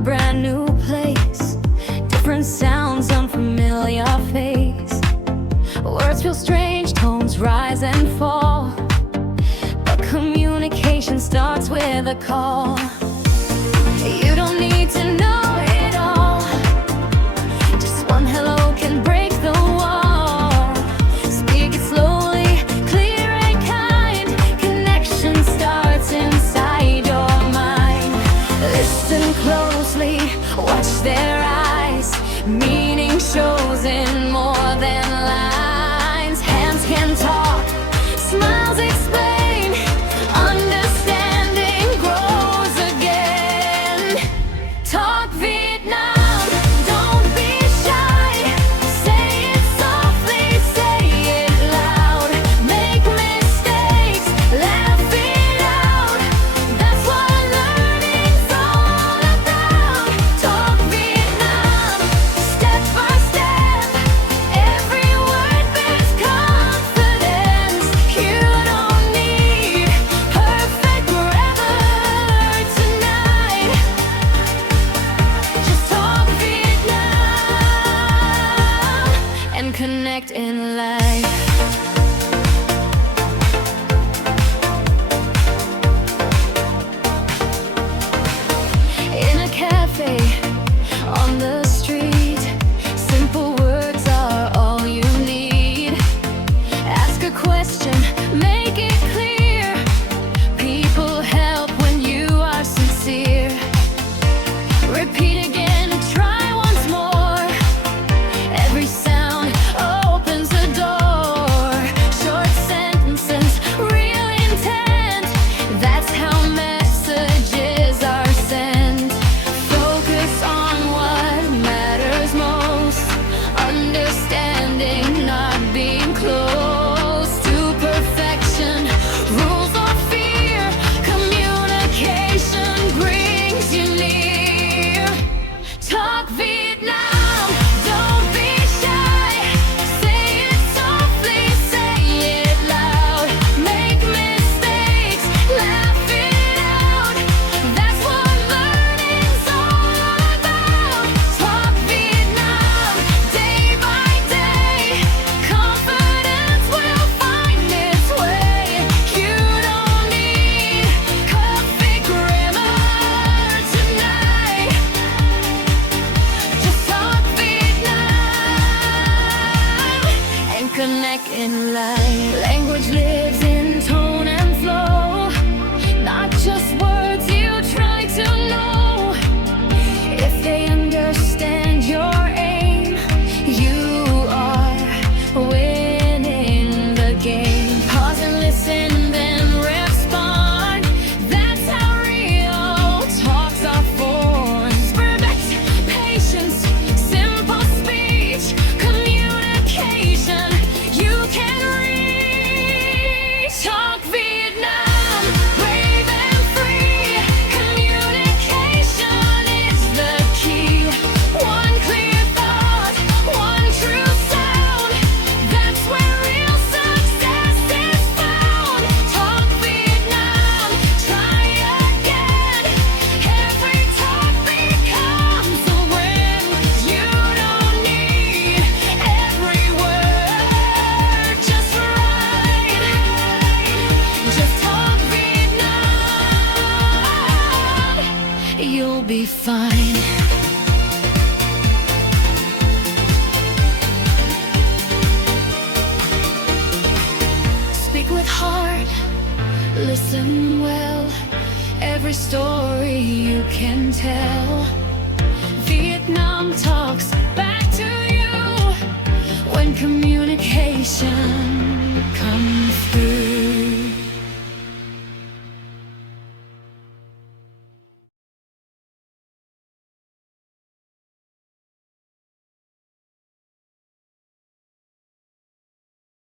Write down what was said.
a brand new place, different sounds, unfamiliar face. Words feel strange, tones rise and fall, but communication starts with a call. You don't need to know it all, just one hello can break the wall. Speak it slowly, clear and kind, connection starts inside your mind. Listen closely, watch their eyes, meaning shows in more than lines. Hands can talk, smiles explain, understanding grows again. Talk Vietnam, don't be shy, say it softly, say it loud. Make mistakes, laugh it out, that's what learning's all about. Talk Vietnam, step by step, every word bears confidence. You don't need perfect grammar tonight, just talk Vietnam and connect in life. In a cafe, on the street, simple words are all you need. Ask a question, make it clear. People help when you are sincere. Repeat again, try once more. Every sound opens the door. Short sentences, real intent, that's how messages are sent. Focus on what matters most, understanding, not being close to perfection. Rules or fear, communication brings you near. Talk Vietnam, don't be shy, say it softly, say it loud. Make mistakes, laugh it out, that's what learning's all about. Talk Vietnam, day by day, confidence will find its way. You don't need perfect grammar tonight, just talk Vietnam and connect in life. Language lives in tone and flow, not just words you try to know. If they understand your aim, you are winning the game. Pause and listen, then respond, that's how real talks are formed. Respect, patience, simple speech, communication you can reach. Talk Vietnam, brave and free, communication is the key. One clear thought, one true sound, that's where real success is found. Talk Vietnam, try again, every talk becomes a win. You don't need every word just right, just talk Vietnam, you'll be fine. Speak with heart, listen well, every story you can tell. Vietnam talks back to you when communication